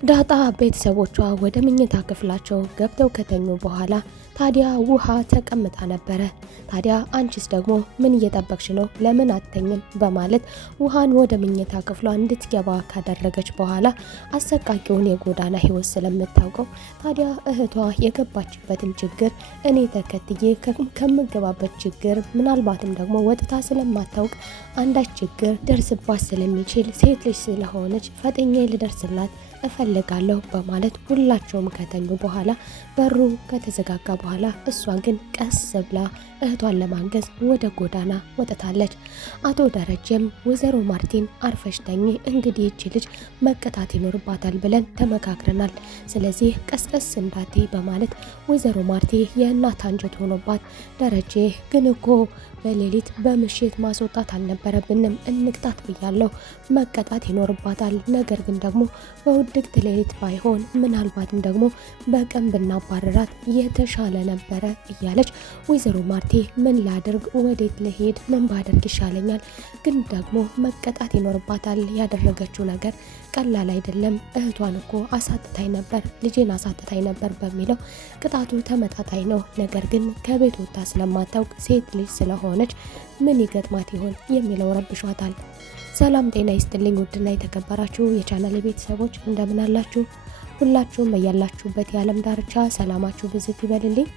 ዳጣ ቤተሰቦቿ ወደ መኝታ ክፍላቸው ገብተው ከተኙ በኋላ ታዲያ ውሃ ተቀምጣ ነበረ። ታዲያ አንቺስ ደግሞ ምን እየጠበቅሽ ነው? ለምን አትተኝም? በማለት ውሃን ወደ መኝታ ክፍሏ እንድትገባ ካደረገች በኋላ አሰቃቂውን የጎዳና ህይወት ስለምታውቀው ታዲያ እህቷ የገባችበትን ችግር እኔ ተከትዬ ከምገባበት ችግር ምናልባትም ደግሞ ወጥታ ስለማታውቅ አንዳች ችግር ደርስባት ስለሚችል ሴት ልጅ ስለሆነች ፈጥኜ ልደርስላት እፈልጋለሁ በማለት ሁላቸውም ከተኙ በኋላ በሩ ከተዘጋጋ በኋላ እሷ ግን ቀስ ብላ እህቷን ለማንገዝ ወደ ጎዳና ወጥታለች። አቶ ደረጀም ወይዘሮ ማርቲን አርፈሽ ተኚ፣ እንግዲህ እቺ ልጅ መቀጣት ይኖርባታል ብለን ተመካክረናል፣ ስለዚህ ቀስቀስ እንዳትይ በማለት ወይዘሮ ማርቲ የእናት አንጀት ሆኖባት ደረጀ ግን እኮ በሌሊት በምሽት ማስወጣት አልነበረብንም፣ እንቅጣት ብያለሁ፣ መቀጣት ይኖርባታል፣ ነገር ግን ደግሞ በውድቅት ሌሊት ባይሆን ምናልባትም ደግሞ በቀን ብናባረራት የተሻለ ነበረ እያለች ወይዘሮ ማርቲ ምን ላድርግ፣ ወዴት ልሄድ፣ ምን ባደርግ ይሻለኛል፣ ግን ደግሞ መቀጣት ይኖርባታል፣ ያደረገችው ነገር ቀላል አይደለም፣ እህቷን እኮ አሳጥታኝ ነበር፣ ልጄን አሳጥታኝ ነበር በሚለው ቅጣቱ ተመጣጣኝ ነው፣ ነገር ግን ከቤት ወጣ ስለማታውቅ ሴት ልጅ ስለሆነች ምን ይገጥማት ይሆን የሚለው ረብሿታል። ሰላም ጤና ይስጥልኝ ውድና የተከበራችሁ የቻናል ቤተሰቦች እንደምን አላችሁ? ሁላችሁም በያላችሁበት የዓለም ዳርቻ ሰላማችሁ ብዝት ይበልልኝ።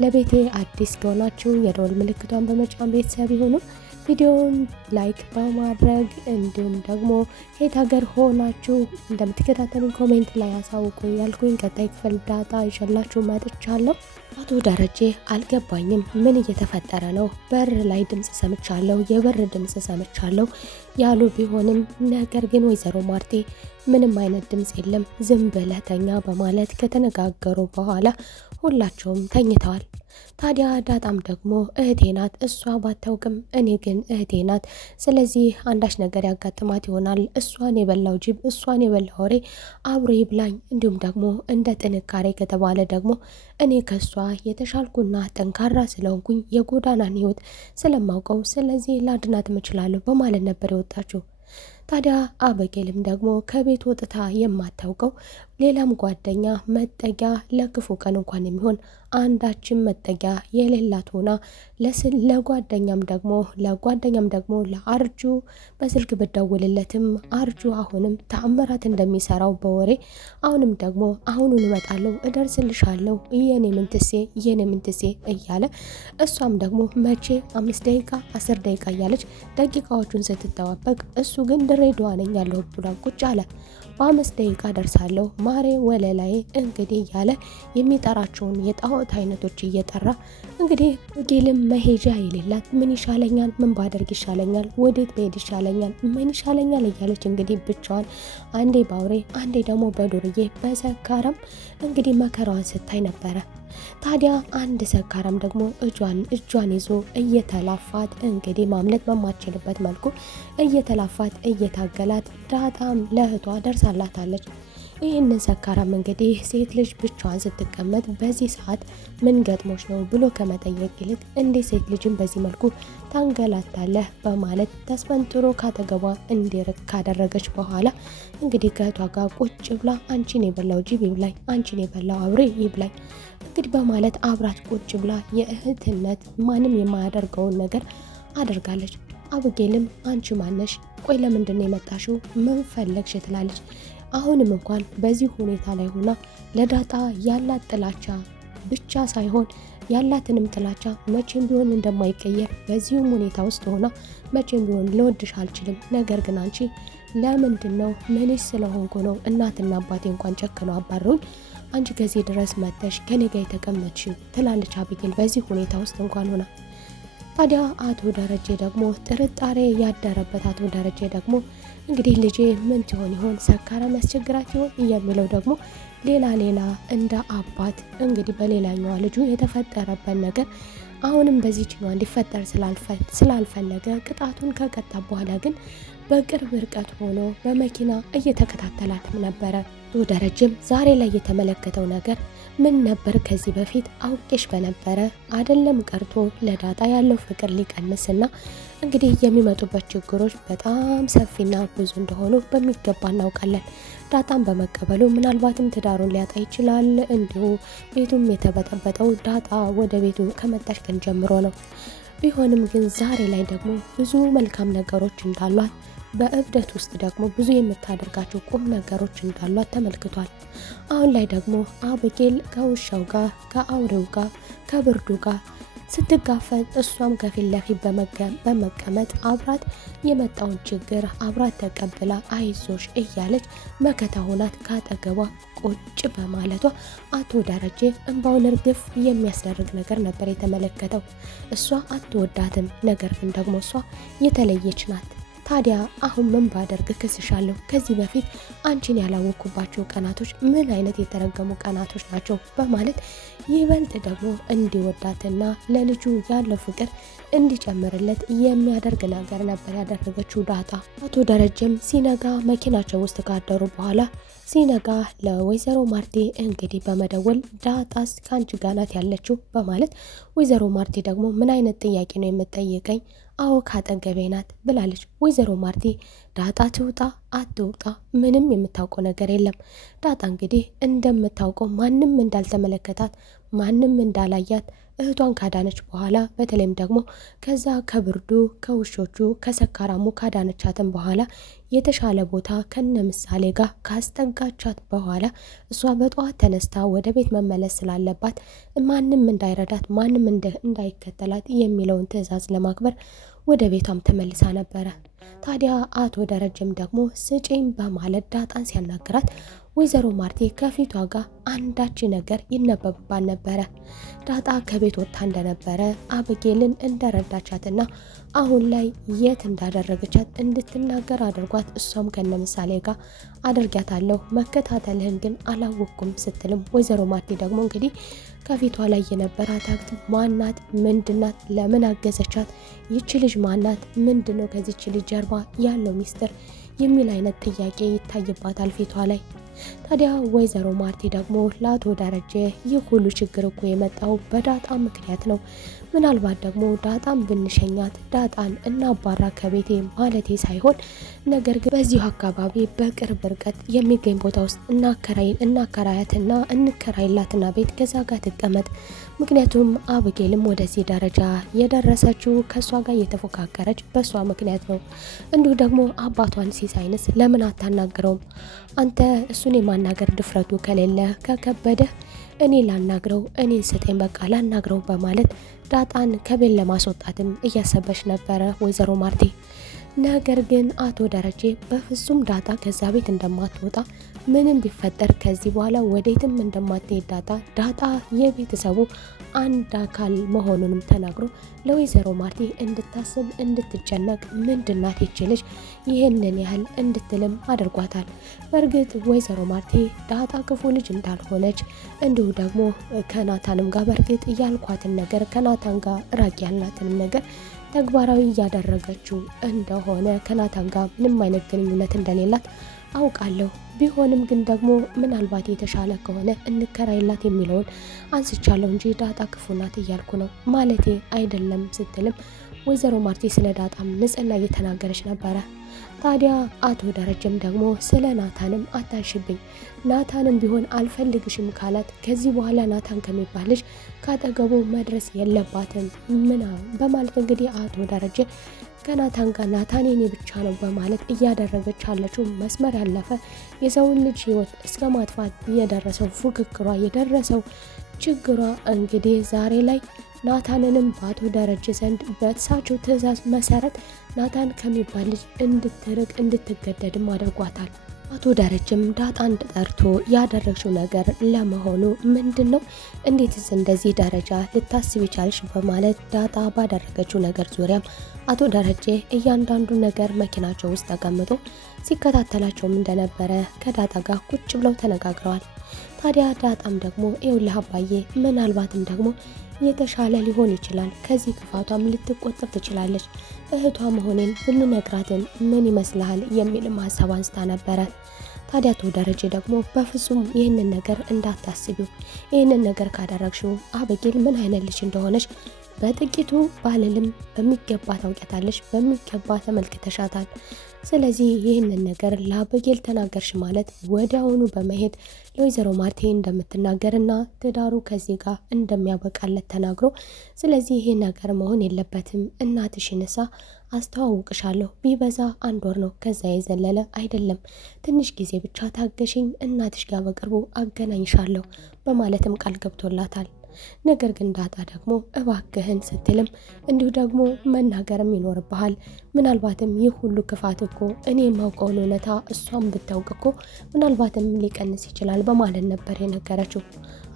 ለቤቴ አዲስ ከሆናችሁ የደወል ምልክቷን በመጫን ቤተሰብ ይሁኑ። ቪዲዮውን ላይክ በማድረግ እንዲሁም ደግሞ ከየት ሀገር ሆናችሁ እንደምትከታተሉኝ ኮሜንት ላይ አሳውቁኝ ያልኩኝ ቀጣይ ክፍል ዳጣ ይዤላችሁ መጥቻለሁ። አቶ ደረጀ አልገባኝም፣ ምን እየተፈጠረ ነው? በር ላይ ድምጽ ሰምቻለሁ፣ የበር ድምጽ ሰምቻለሁ ያሉ ቢሆንም ነገር ግን ወይዘሮ ማርቴ ምንም አይነት ድምጽ የለም፣ ዝም ብለህ ተኛ በማለት ከተነጋገሩ በኋላ ሁላቸውም ተኝተዋል። ታዲያ ዳጣም ደግሞ እህቴ ናት፣ እሷ ባታውቅም እኔ ግን እህቴ ናት፣ ስለዚህ አንዳች ነገር ያጋጥማት ይሆናል፣ እሷን የበላው ጅብ እሷን የበላው ወሬ አብሮ ይብላኝ፣ እንዲሁም ደግሞ እንደ ጥንካሬ ከተባለ ደግሞ እኔ ከሷ የተሻልኩና ጠንካራ ስለሆንኩኝ የጎዳናን ህይወት ስለማውቀው ስለዚህ ላድናት እችላለሁ በማለት ነበር የወጣችው። ታዲያ አበጌልም ደግሞ ከቤት ወጥታ የማታውቀው ሌላም ጓደኛ መጠጊያ ለክፉ ቀን እንኳን የሚሆን አንዳችን መጠጊያ የሌላት ሆና ለጓደኛም ደግሞ ለአርጁ በስልክ ብደውልለትም አርጁ አሁንም ተአምራት እንደሚሰራው በወሬ አሁንም ደግሞ አሁኑን እመጣለሁ እደርስልሻለሁ የኔ ምንትሴ እያለ እሷም ደግሞ መቼ 5 ደቂቃ 10 ደቂቃ እያለች ደቂቃዎቹን ስትጠባበቅ እሱ ግን ድሬዳዋ ነኝ ያለሁ ብላ ቁጭ አለ። በ5 ደቂቃ ደርሳለሁ ማሬ ወለላይ እንግዲህ እያለ የሚጠራቸውን የጣዖት አይነቶች እየጠራ እንግዲህ ጌልም መሄጃ የሌላት ምን ይሻለኛል፣ ምን ባደርግ ይሻለኛል፣ ወዴት ብሄድ ይሻለኛል፣ ምን ይሻለኛል እያለች እንግዲህ ብቻዋን አንዴ ባውሬ አንዴ ደግሞ በዱርዬ በሰካራም እንግዲህ መከራዋን ስታይ ነበረ። ታዲያ አንድ ሰካራም ደግሞ እጇን ይዞ እየተላፋት እንግዲህ ማምለጥ በማትችልበት መልኩ እየተላፋት እየታገላት ዳጣም ለእህቷ ደርሳላታለች። ይህንን ሰካራም እንግዲህ ሴት ልጅ ብቻዋን ስትቀመጥ በዚህ ሰዓት ምን ገጥሞች ነው ብሎ ከመጠየቅ ይልቅ እንዴት ሴት ልጅን በዚህ መልኩ ታንገላታለህ በማለት ተስፈንጥሮ ካጠገቧ እንዲርቅ ካደረገች በኋላ እንግዲህ ከእህቷ ጋር ቁጭ ብላ አንቺን የበላው ጅብ ይብላኝ፣ አንቺን የበላው አውሬ ይብላኝ እንግዲህ በማለት አብራት ቁጭ ብላ የእህትነት ማንም የማያደርገውን ነገር አደርጋለች። አብጌልም አንቺ ማነሽ? ቆይ ለምንድን ነው የመጣሽው? ምን ፈለግሽ? ትላለች። አሁንም እንኳን በዚህ ሁኔታ ላይ ሆና ለዳጣ ያላት ጥላቻ ብቻ ሳይሆን ያላትንም ጥላቻ መቼም ቢሆን እንደማይቀየር በዚህም ሁኔታ ውስጥ ሆና መቼም ቢሆን ልወድሽ አልችልም፣ ነገር ግን አንቺ ለምንድን ነው ምንሽ ስለሆንኩ ነው እናትና አባቴ እንኳን ጨክነው አባረሩኝ አንቺ ከዚህ ድረስ መጥተሽ ከኔ ጋር የተቀመጥሽው ትላለች አብጌል በዚህ ሁኔታ ውስጥ እንኳን ሆና። ታዲያ አቶ ደረጀ ደግሞ ጥርጣሬ ያደረበት አቶ ደረጀ ደግሞ እንግዲህ ልጄ ምን ትሆን ይሆን፣ ሰካራም ያስቸግራት ይሆን የሚለው ደግሞ ሌላ እንደ አባት እንግዲህ በሌላኛዋ ልጁ የተፈጠረበት ነገር አሁንም በዚህኛዋ እንዲፈጠር ስላልፈለገ ቅጣቱን ከቀጣ በኋላ ግን በቅርብ ርቀት ሆኖ በመኪና እየተከታተላትም ነበረ። ደረጀም ዛሬ ላይ የተመለከተው ነገር ምን ነበር? ከዚህ በፊት አውቄሽ በነበረ አይደለም ቀርቶ ለዳጣ ያለው ፍቅር ሊቀንስና እንግዲህ የሚመጡበት ችግሮች በጣም ሰፊና ብዙ እንደሆኑ በሚገባ እናውቃለን። ዳጣን በመቀበሉ ምናልባትም ትዳሩን ሊያጣ ይችላል። እንዲሁ ቤቱም የተበጠበጠው ዳጣ ወደ ቤቱ ከመጣች ቀን ጀምሮ ነው። ቢሆንም ግን ዛሬ ላይ ደግሞ ብዙ መልካም ነገሮች እንዳሏት በእብደት ውስጥ ደግሞ ብዙ የምታደርጋቸው ቁም ነገሮች እንዳሏት ተመልክቷል። አሁን ላይ ደግሞ አብጌል ከውሻው ጋር ከአውሬው ጋር ከብርዱ ጋር ስትጋፈጥ እሷም ከፊት ለፊት በመቀመጥ አብራት የመጣውን ችግር አብራት ተቀብላ አይዞሽ እያለች መከታ ሆናት ካጠገቧ ቁጭ በማለቷ አቶ ደረጀ እንባውን እርግፍ የሚያስደርግ ነገር ነበር የተመለከተው። እሷ አትወዳትም፣ ነገር ግን ደግሞ እሷ የተለየች ናት። ታዲያ አሁን ምን ባደርግ ክስሻለሁ? ከዚህ በፊት አንቺን ያላወኩባቸው ቀናቶች ምን አይነት የተረገሙ ቀናቶች ናቸው በማለት ይበልጥ ደግሞ እንዲወዳትና ለልጁ ያለው ፍቅር እንዲጨምርለት የሚያደርግ ነገር ነበር ያደረገችው ዳጣ። አቶ ደረጀም ሲነጋ መኪናቸው ውስጥ ካደሩ በኋላ ሲነጋ ለወይዘሮ ማርቴ እንግዲህ በመደወል ዳጣስ ከአንቺ ጋር ናት ያለችው በማለት ወይዘሮ ማርቴ ደግሞ ምን አይነት ጥያቄ ነው የምትጠይቀኝ? አዎ ካጠገቤ ናት ብላለች። ወይዘሮ ማርቴ ዳጣ ትውጣ አትውጣ ምንም የምታውቀው ነገር የለም። ዳጣ እንግዲህ እንደምታውቀው ማንም እንዳልተመለከታት ማንም እንዳላያት እህቷን ካዳነች በኋላ በተለይም ደግሞ ከዛ ከብርዱ ከውሾቹ ከሰካራሙ ካዳነቻትን በኋላ የተሻለ ቦታ ከነ ምሳሌ ጋር ካስጠጋቻት በኋላ እሷ በጠዋት ተነስታ ወደ ቤት መመለስ ስላለባት ማንም እንዳይረዳት ማንም እንዳይከተላት የሚለውን ትዕዛዝ ለማክበር ወደ ቤቷም ተመልሳ ነበረ። ታዲያ አቶ ደረጀም ደግሞ ስጪኝ በማለት ዳጣን ሲያናግራት ወይዘሮ ማርቴ ከፊቷ ጋር አንዳች ነገር ይነበብባል ነበረ። ዳጣ ከቤት ወጥታ እንደነበረ አብጌልን እንደረዳቻትና አሁን ላይ የት እንዳደረገቻት እንድትናገር አድርጓት እሷም ከነ ምሳሌ ጋር አድርጊያታለሁ መከታተልህን ግን አላወቅኩም ስትልም ወይዘሮ ማርቴ ደግሞ እንግዲህ ከፊቷ ላይ የነበራት አክት ማናት? ምንድናት? ለምን አገዘቻት? ይቺ ልጅ ማናት? ምንድነው ከዚች ልጅ ጀርባ ያለው ሚስጥር የሚል አይነት ጥያቄ ይታይባታል ፊቷ ላይ። ታዲያ ወይዘሮ ማርቴ ደግሞ ለአቶ ደረጀ ይህ ሁሉ ችግር እኮ የመጣው በዳጣ ምክንያት ነው። ምናልባት ደግሞ ዳጣን ብንሸኛት ዳጣን እናባራ ከቤቴ ማለቴ ሳይሆን ነገር ግን በዚሁ አካባቢ በቅርብ ርቀት የሚገኝ ቦታ ውስጥ እናከራያትና እንከራይላትና ቤት ከዛ ጋር ትቀመጥ። ምክንያቱም አብጌልም ወደዚህ ደረጃ የደረሰችው ከሷ ጋር እየተፎካከረች በሷ ምክንያት ነው። እንዲሁ ደግሞ አባቷን ሲሳይንስ ለምን አታናግረውም? አንተ እሱን የማናገር ድፍረቱ ከሌለ ከከበደ እኔ ላናግረው፣ እኔን ስጠኝ በቃ ላናግረው በማለት ዳጣን ከቤት ለማስወጣትም እያሰበች ነበረ ወይዘሮ ማርቴ። ነገር ግን አቶ ደረጀ በፍጹም ዳጣ ከዛ ቤት እንደማትወጣ ምንም ቢፈጠር ከዚህ በኋላ ወዴትም እንደማትሄድ ዳጣ የቤተሰቡ አንድ አካል መሆኑንም ተናግሮ ለወይዘሮ ማርቴ እንድታስብ እንድትጨነቅ ምንድናት ይችልሽ ይህንን ያህል እንድትልም አድርጓታል። በእርግጥ ወይዘሮ ማርቴ ዳጣ ክፉ ልጅ እንዳልሆነች እንዲሁ ደግሞ ከናታንም ጋር በእርግጥ ያልኳትን ነገር ከናታን ጋር ራቅ ያልናትንም ነገር ተግባራዊ እያደረገችው እንደሆነ ከናታን ጋር ምንም አይነት ግንኙነት እንደሌላት አውቃለሁ። ቢሆንም ግን ደግሞ ምናልባት የተሻለ ከሆነ እንከራይላት የሚለውን አንስቻለሁ እንጂ ዳጣ ክፉ ናት እያልኩ ነው ማለቴ አይደለም ስትልም ወይዘሮ ማርቴ ስለ ዳጣም ንጽህና እየተናገረች ነበረ። ታዲያ አቶ ደረጀም ደግሞ ስለ ናታንም አታንሽብኝ፣ ናታንም ቢሆን አልፈልግሽም ካላት ከዚህ በኋላ ናታን ከሚባል ልጅ ካጠገቡ መድረስ የለባትም ምናምን በማለት እንግዲህ አቶ ደረጀ ከናታን ጋር ናታን የኔ ብቻ ነው በማለት እያደረገች ያለችው መስመር ያለፈ የሰውን ልጅ ሕይወት እስከ ማጥፋት የደረሰው ፉክክሯ የደረሰው ችግሯ እንግዲህ ዛሬ ላይ ናታንንም በአቶ ደረጀ ዘንድ በእሳቸው ትዕዛዝ መሰረት ናታን ከሚባል ልጅ እንድትርቅ እንድትገደድም አድርጓታል። አቶ ደረጀም ዳጣን ጠርቶ ያደረግሽው ነገር ለመሆኑ ምንድን ነው? እንዴትስ እንደዚህ ደረጃ ልታስብ ይቻልሽ? በማለት ዳጣ ባደረገችው ነገር ዙሪያም አቶ ደረጀ እያንዳንዱ ነገር መኪናቸው ውስጥ ተቀምጦ ሲከታተላቸውም እንደነበረ ከዳጣ ጋር ቁጭ ብለው ተነጋግረዋል። ታዲያ ዳጣም ደግሞ ይኸውልህ አባዬ ምናልባትም ደግሞ የተሻለ ሊሆን ይችላል፣ ከዚህ ክፋቷም ልትቆጠብ ትችላለች፣ እህቷ መሆኔን ብንነግራትን ምን ይመስልሃል የሚልም ሀሳብ አንስታ ነበረ። ታዲያ አቶ ደረጀ ደግሞ በፍጹም ይህንን ነገር እንዳታስቢው፣ ይህንን ነገር ካደረግሽው አበጌል ምን አይነት ልጅ እንደሆነች በጥቂቱ ባልልም በሚገባ ታውቂያታለሽ፣ በሚገባ ተመልክተሻታል። ስለዚህ ይህንን ነገር ለአበጌል ተናገርሽ ማለት ወዲያውኑ በመሄድ ለወይዘሮ ማርቴ እንደምትናገርና ትዳሩ ከዚህ ጋር እንደሚያበቃለት ተናግሮ፣ ስለዚህ ይሄ ነገር መሆን የለበትም እናትሽንሳ አስተዋውቅሻለሁ፣ ቢበዛ 1 ወር ነው፣ ከዛ የዘለለ አይደለም፣ ትንሽ ጊዜ ብቻ ታገሽኝ፣ እናትሽ ጋር በቅርቡ አገናኝሻለሁ በማለትም ቃል ገብቶላታል። ነገር ግን ዳጣ ደግሞ እባክህን ስትልም እንዲሁ ደግሞ መናገርም ይኖርብሃል፣ ምናልባትም ይህ ሁሉ ክፋት እኮ እኔ የማውቀውን እውነታ እሷም ብታውቅ እኮ ምናልባትም ሊቀንስ ይችላል በማለት ነበር የነገረችው።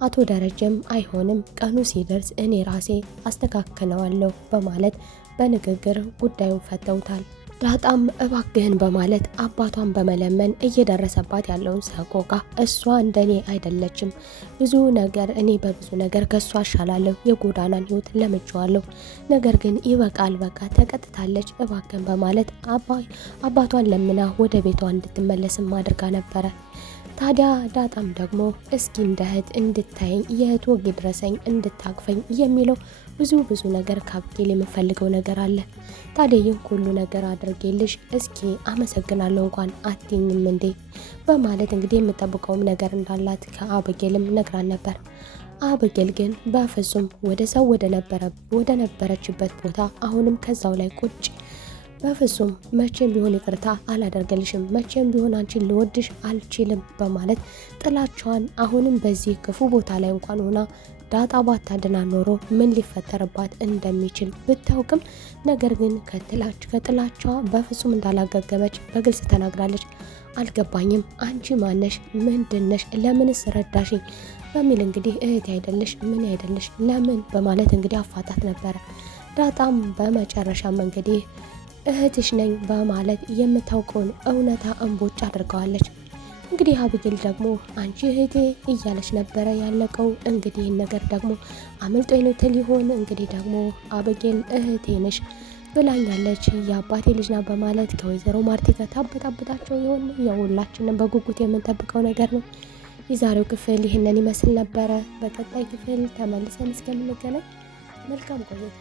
አቶ ደረጀም አይሆንም፣ ቀኑ ሲደርስ እኔ ራሴ አስተካክለዋለሁ በማለት በንግግር ጉዳዩን ፈተውታል። ዳጣም እባክህን በማለት አባቷን በመለመን እየደረሰባት ያለውን ሰቆቃ እሷ እንደኔ አይደለችም፣ ብዙ ነገር እኔ በብዙ ነገር ከሷ አሻላለሁ፣ የጎዳናን ህይወት ለምጄዋለሁ፣ ነገር ግን ይበቃል፣ በቃ ተቀጥታለች፣ እባክህን በማለት አባቷን ለምና ወደ ቤቷ እንድትመለስም አድርጋ ነበረ። ታዲያ ዳጣም ደግሞ እስኪ እንደ እህት እንድታየኝ፣ የእህት ወግ ድረሰኝ፣ እንድታቅፈኝ የሚለው ብዙ ነገር ከአበጌል የምፈልገው ነገር አለ። ታዲያ ይህን ሁሉ ነገር አድርጌልሽ እስኪ አመሰግናለሁ እንኳን አትይኝም እንዴ በማለት እንግዲህ የምጠብቀውም ነገር እንዳላት ከአበጌልም ነግራን ነበር። አበጌል ግን በፍጹም ወደ ሰው ወደ ነበረችበት ቦታ አሁንም ከዛው ላይ ቁጭ፣ በፍጹም መቼም ቢሆን ይቅርታ አላደርገልሽም፣ መቼም ቢሆን አንቺን ልወድሽ አልችልም በማለት ጥላቻዋን አሁንም በዚህ ክፉ ቦታ ላይ እንኳን ሆና ዳጣ ባታድና ኖሮ ምን ሊፈጠርባት እንደሚችል ብታውቅም፣ ነገር ግን ከጥላቻዋ በፍጹም እንዳላገገመች በግልጽ ተናግራለች። አልገባኝም፣ አንቺ ማነሽ? ምንድነሽ? ለምንስ ረዳሽኝ? በሚል እንግዲህ እህት አይደለሽ ምን አይደለሽ ለምን በማለት እንግዲህ አፋጣት ነበረ። ዳጣም በመጨረሻም እንግዲህ እህትሽ ነኝ በማለት የምታውቀውን እውነታ እንቦጭ አድርገዋለች። እንግዲህ አበጌል ደግሞ አንቺ እህቴ እያለች ነበረ ያለቀው። እንግዲህ ይህን ነገር ደግሞ አመልጦኝ ነው ትል ይሆን? እንግዲህ ደግሞ አበጌል እህቴ ነሽ ብላኛለች፣ የአባቴ ልጅ ናት በማለት ከወይዘሮ ማርቴ ጋር ታበጣብጣቸው ይሆን? የሁላችንም በጉጉት የምንጠብቀው ነገር ነው። የዛሬው ክፍል ይህንን ይመስል ነበረ። በቀጣይ ክፍል ተመልሰን እስከምንገናኝ መልካም ቆይታ